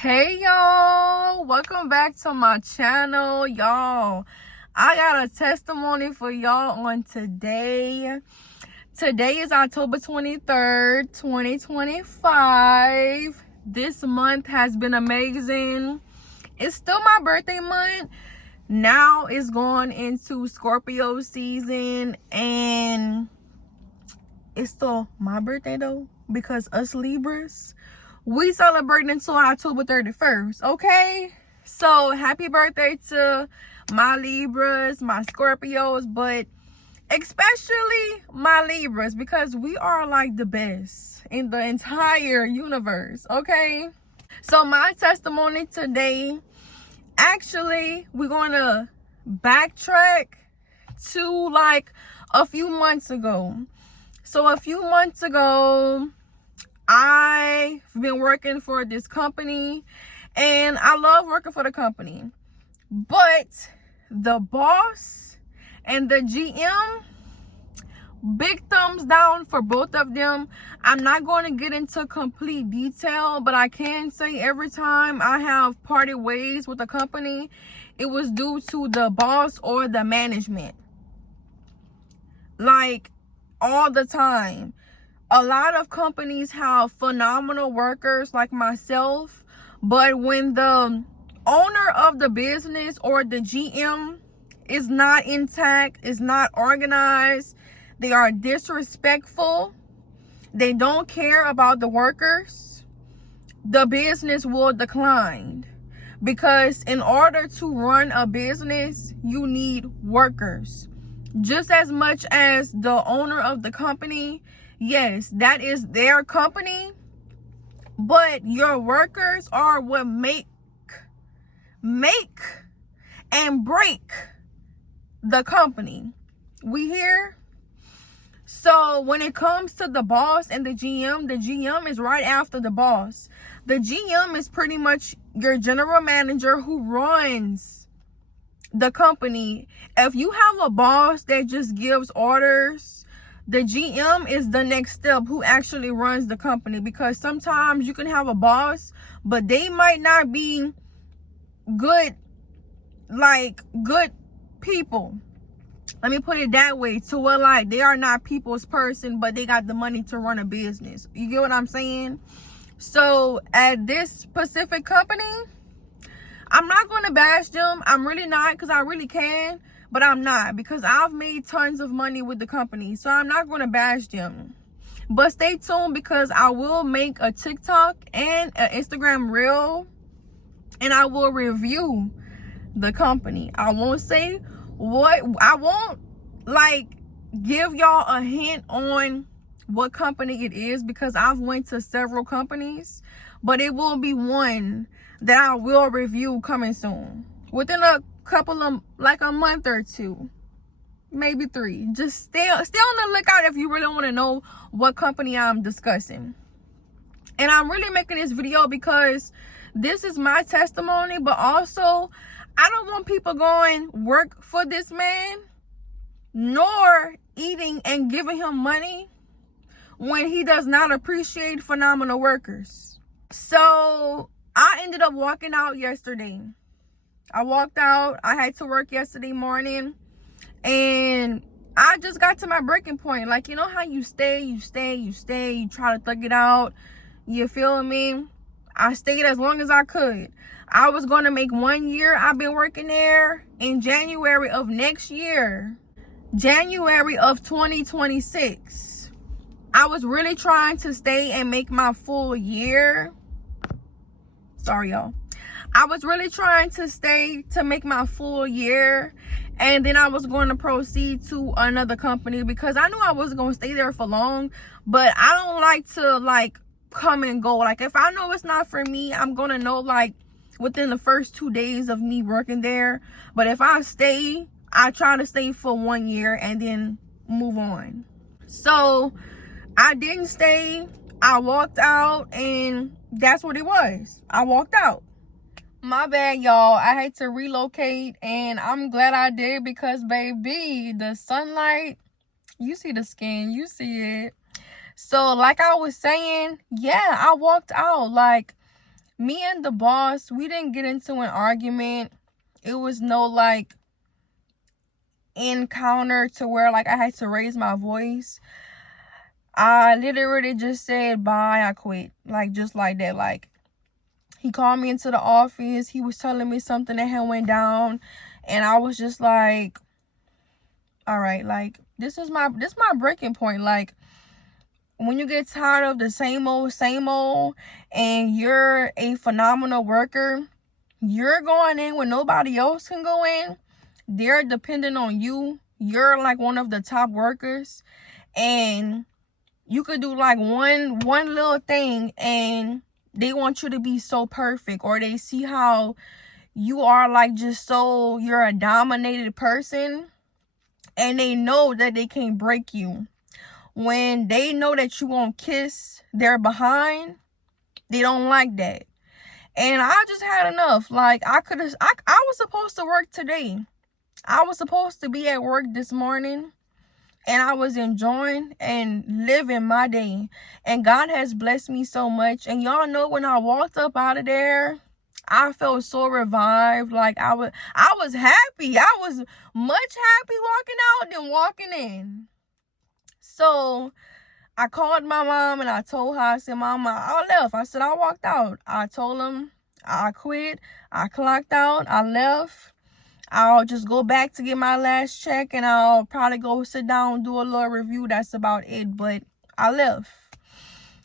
Hey y'all, welcome back to my channel. Y'all, I got a testimony for y'all on today. Today is October 23rd, 2025. This month has been amazing. It's still my birthday month. Now it's going into Scorpio season, and it's still my birthday though, because us Libras, we celebrating until October 31st, okay? So happy birthday to my Libras, my Scorpios, but especially my Libras, because we are like the best in the entire universe, okay? So my testimony today, actually, we're going to backtrack to like a few months ago. So a few months ago, I've been working for this company, and I love working for the company. But the boss and the GM, big thumbs down for both of them. I'm not going to get into complete detail, but I can say every time I have parted ways with a company, it was due to the boss or the management. Like, all the time. A lot of companies have phenomenal workers like myself, but when the owner of the business or the GM is not intact, is not organized, they are disrespectful, they don't care about the workers, the business will decline. Because in order to run a business, you need workers. Just as much as the owner of the company, yes, that is their company, but your workers are what make and break the company. We hear? So when it comes to the boss and the GM is right after the boss. The GM is pretty much your general manager who runs the company. If you have a boss that just gives orders, the GM is the next step, who actually runs the company. Because sometimes you can have a boss, but they might not be good people. Let me put it that way, to where like they are not people's person, but they got the money to run a business. You get what I'm saying? So at this specific company, I'm not going to bash them. I'm really not, because I really can. But I'm not, because I've made tons of money with the company. So I'm not going to bash them. But stay tuned, because I will make a TikTok and an Instagram reel. And I will review the company. I won't say what. I won't like give y'all a hint on what company it is, because I've went to several companies. But it will be one that I will review coming soon, within a couple of, like, a month or two, maybe 3. Just stay on the lookout if you really want to know what company I'm discussing. And I'm really making this video because this is my testimony, but also I don't want people going work for this man, nor eating and giving him money when he does not appreciate phenomenal workers. So I ended up walking out yesterday. I walked out. I had to work yesterday morning, and I just got to my breaking point. Like, you know how you stay, you try to thug it out. You feel me? I stayed as long as I could. I was going to make 1 year I've been working there in January of next year. January of 2026. I was really trying to stay and make my full year. Sorry, y'all. I was really trying to stay to make my full year, and then I was going to proceed to another company, because I knew I wasn't going to stay there for long. But I don't like to like come and go. Like, if I know it's not for me, I'm going to know like within the first 2 days of me working there. But if I stay, I try to stay for 1 year and then move on. So I didn't stay. I walked out, and that's what it was. I walked out. My bad, y'all. I had to relocate, and I'm glad I did, because baby, the sunlight, you see the skin, you see it. So like I was saying, yeah, I walked out. Like, Me and the boss, we didn't get into an argument. It was no like encounter to where like I had to raise my voice. I literally just said bye, I quit. Like just like that. Like he called me into the office. He was telling me something that had went down, and I was just like, all right, like this is my breaking point. Like when you get tired of the same old, and you're a phenomenal worker, you're going in when nobody else can go in. They're dependent on you. You're like one of the top workers, and you could do like one little thing and they want you to be so perfect, or they see how you are like just so you're a dominated person, and they know that they can't break you. When they know that you won't kiss their behind, they don't like that. And I just had enough. Like I was supposed to work today. I was supposed to be at work this morning, and I was enjoying and living my day. And God has blessed me so much. And y'all know when I walked up out of there, I felt so revived. Like I was happy. I was much happy walking out than walking in. So I called my mom and I told her, I said, Mama, I left. I said, I walked out. I told them I quit. I clocked out. I left. I'll just go back to get my last check, and I'll probably go sit down, do a little review. That's about it. But I left.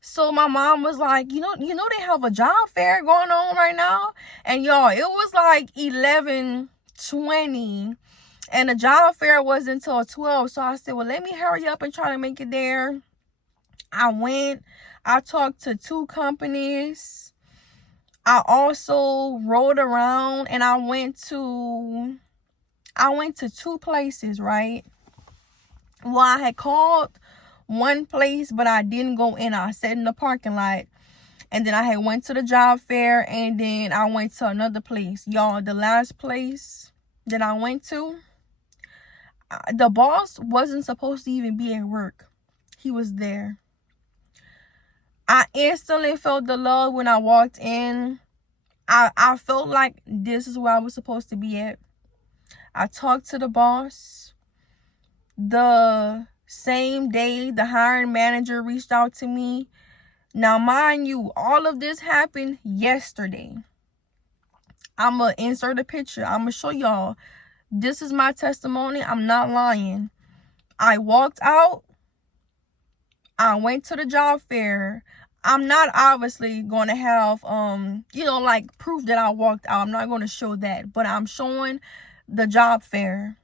So my mom was like, you know, they have a job fair going on right now. And y'all, it was like 11:20. And the job fair wasn't until 12. So I said, well, let me hurry up and try to make it there. I went. I talked to 2 companies. I also rode around, and I went to 2 places, right? Well, I had called one place, but I didn't go in. I sat in the parking lot, and then I had went to the job fair, and then I went to another place. Y'all, the last place that I went to, the boss wasn't supposed to even be at work. He was there. I instantly felt the love when I walked in. I felt like this is where I was supposed to be at. I talked to the boss. The same day, the hiring manager reached out to me. Now, mind you, all of this happened yesterday. I'm going to insert a picture. I'm going to show y'all. This is my testimony. I'm not lying. I walked out. I went to the job fair. I'm not obviously going to have, like proof that I walked out. I'm not going to show that. But I'm showing the job fair.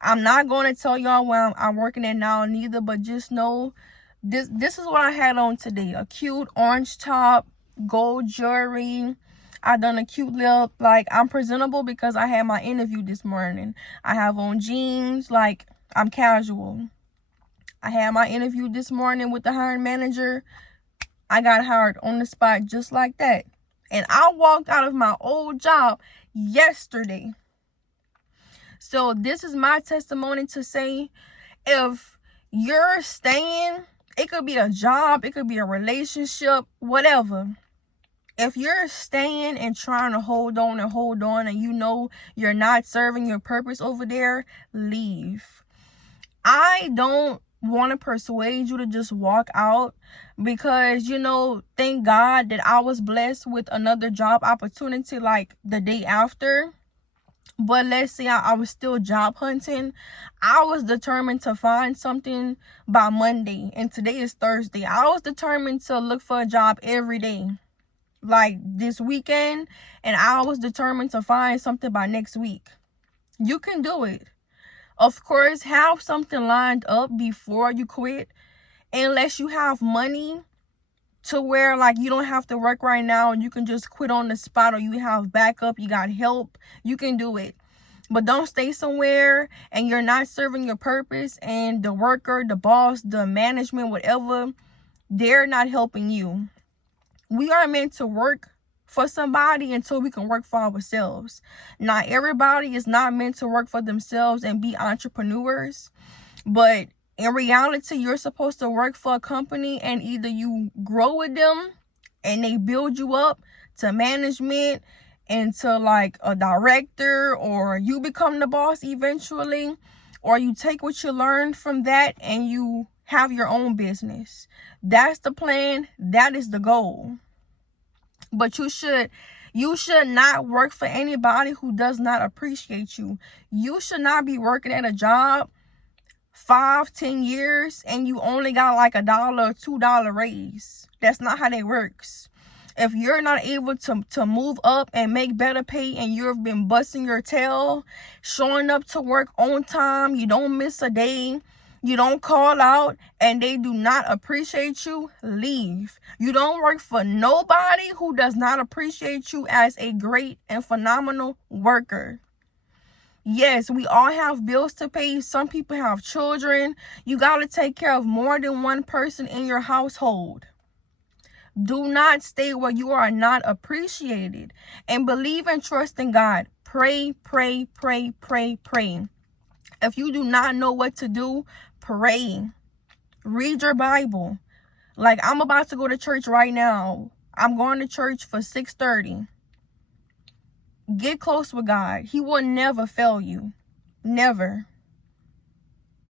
I'm not going to tell y'all where I'm working at now neither. But just know this is what I had on today. A cute orange top, gold jewelry. I done a cute lip. Like, I'm presentable because I had my interview this morning. I have on jeans. Like, I'm casual. I had my interview this morning with the hiring manager. I got hired on the spot just like that. And I walked out of my old job yesterday. So this is my testimony to say, if you're staying, it could be a job, it could be a relationship, whatever. If you're staying and trying to hold on, and you know you're not serving your purpose over there, leave. I don't want to persuade you to just walk out, because thank God that I was blessed with another job opportunity like the day after. But let's say I was still job hunting. I was determined to find something by Monday, and today is Thursday. I was determined to look for a job every day, like this weekend, and I was determined to find something by next week. You can do it. Of course, have something lined up before you quit, unless you have money to where like you don't have to work right now and you can just quit on the spot, or you have backup, you got help, you can do it. But don't stay somewhere and you're not serving your purpose, and the worker, the boss, the management, whatever, they're not helping you. We are meant to work for somebody until we can work for ourselves. Not everybody is not meant to work for themselves and be entrepreneurs, but in reality, you're supposed to work for a company, and either you grow with them and they build you up to management and to like a director, or you become the boss eventually, or you take what you learned from that and you have your own business. That's the plan. That is the goal. But you should not work for anybody who does not appreciate you. You should not be working at a job 5-10 years and you only got like $1 or $2 raise. That's not how that works. If you're not able to move up and make better pay, and you've been busting your tail, showing up to work on time, you don't miss a day, you don't call out, and they do not appreciate you, leave. You don't work for nobody who does not appreciate you as a great and phenomenal worker. Yes, we all have bills to pay. Some people have children. You got to take care of more than one person in your household. Do not stay where you are not appreciated. And believe and trust in God. Pray, pray, pray, pray, pray. If you do not know what to do, pray. Read your Bible. Like, I'm about to go to church right now. I'm going to church for 6:30. Get close with God. He will never fail you. Never.